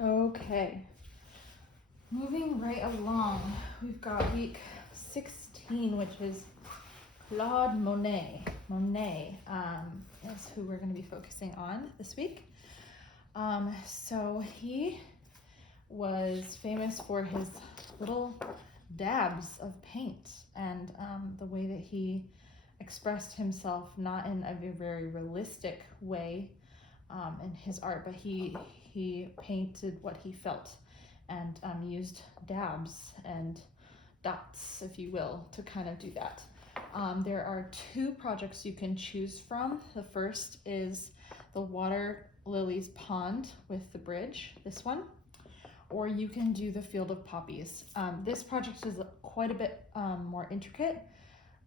Okay, moving right along, we've got week 16, which is Claude Monet. Monet is who we're going to be focusing on this week. So he was famous for his little dabs of paint and the way that he expressed himself, not in a very realistic way in his art, but he painted what he felt and used dabs and dots, if you will, to kind of do that. There are two projects you can choose from. The first is the Water Lilies Pond with the bridge, this one, or you can do the Field of Poppies. This project is quite a bit more intricate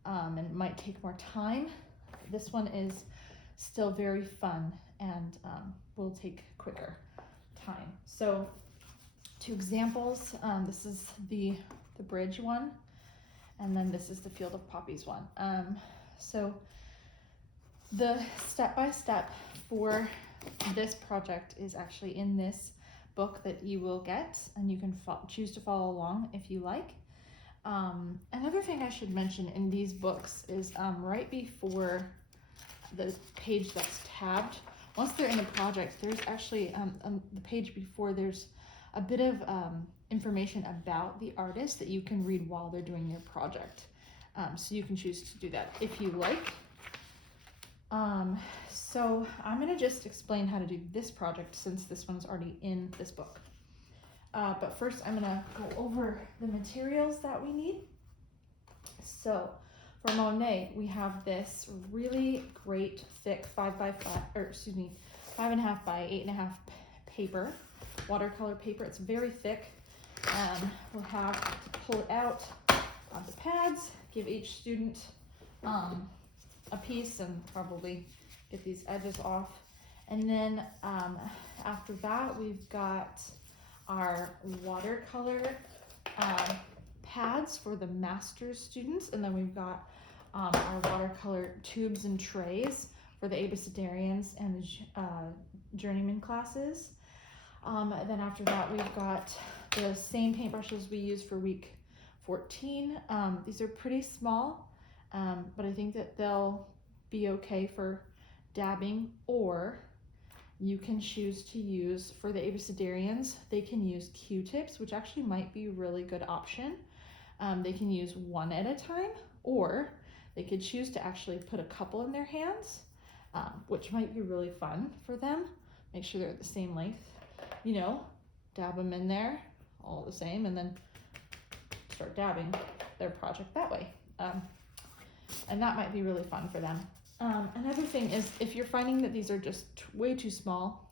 and might take more time. This one is still very fun and will take quicker time. So, two examples. This is the bridge one, and then this is the Field of Poppies one. So the step-by-step for this project is actually in this book that you will get, and you can choose to follow along if you like. Another thing I should mention in these books is right before the page that's tabbed, once they're in a project, there's actually on the page before, there's a bit of information about the artist that you can read while they're doing your project. So you can choose to do that if you like. So I'm going to just explain how to do this project since this one's already in this book. But first I'm going to go over the materials that we need. So for Monet, we have this really great thick 5.5 by 8.5 paper, watercolor paper. It's very thick. We'll have to pull it out of the pads, give each student a piece, and probably get these edges off. And then after that, we've got our watercolor pads for the master's students, and then we've got our watercolor tubes and trays for the abecedarians and the journeyman classes. Then after that, we've got the same paintbrushes we used for week 14. These are pretty small, but I think that they'll be okay for dabbing, or you can choose to use, for the abecedarians, they can use Q-tips, which actually might be a really good option. They can use one at a time, or they could choose to actually put a couple in their hands, which might be really fun for them. Make sure they're the same length, dab them in there, all the same, and then start dabbing their project that way. And that might be really fun for them. Another thing is, if you're finding that these are just way too small,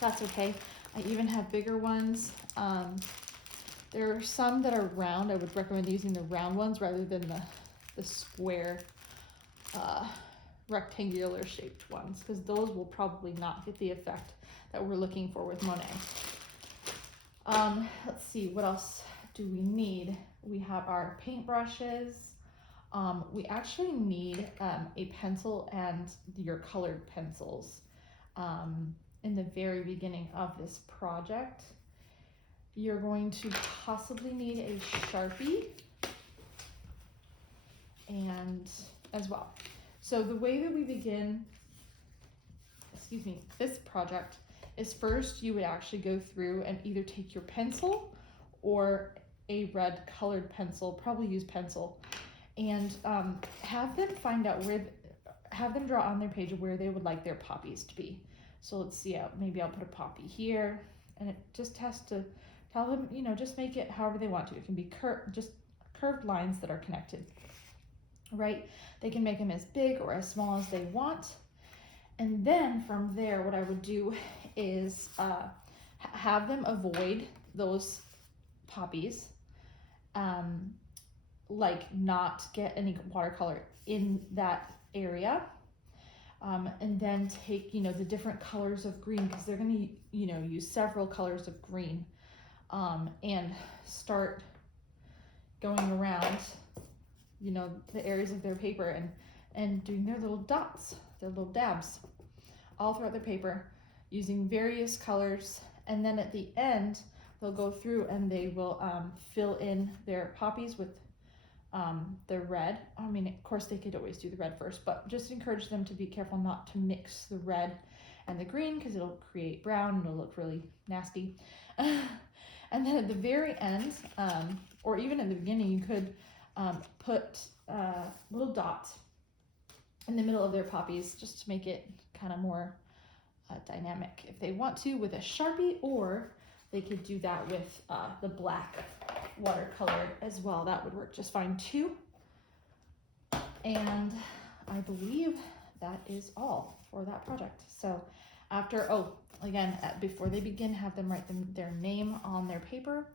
that's okay. I even have bigger ones. There are some that are round. I would recommend using the round ones rather than the square, rectangular shaped ones, because those will probably not get the effect that we're looking for with Monet. Let's see, what else do we need? We have our paintbrushes. We actually need a pencil and your colored pencils in the very beginning of this project. You're going to possibly need a Sharpie and as well. So the way that we begin, this project is, first you would actually go through and either take your pencil or a red colored pencil, probably use pencil, and have them find out have them draw on their page where they would like their poppies to be. So let's see, maybe I'll put a poppy here, and it just has to tell them, just make it however they want to. It can be just curved lines that are connected, right? They can make them as big or as small as they want. And then from there, what I would do is have them avoid those poppies, like not get any watercolor in that area, and then take the different colors of green, because they're going to use several colors of green, and start going around the areas of their paper and doing their little dots, their little dabs all throughout their paper, using various colors And then at the end, they'll go through and they will fill in their poppies with the red. I mean, of course they could always do the red first, but just encourage them to be careful not to mix the red and the green, because it'll create brown and it'll look really nasty. And then at the very end, or even in the beginning, you could put little dots in the middle of their poppies just to make it kind of more dynamic if they want to with a Sharpie, or they could do that with the black watercolor as well. That would work just fine too. And I believe that is all for that project. So after, again, before they begin, have them write their name on their paper,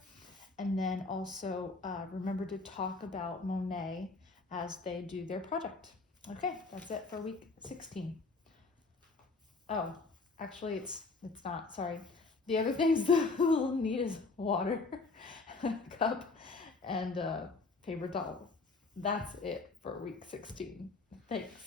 and then also remember to talk about Monet as they do their project. Okay, that's it for week 16. Oh, actually it's not, sorry. The other things that we'll need is water, cup, and paper towel. That's it for week 16. Thanks.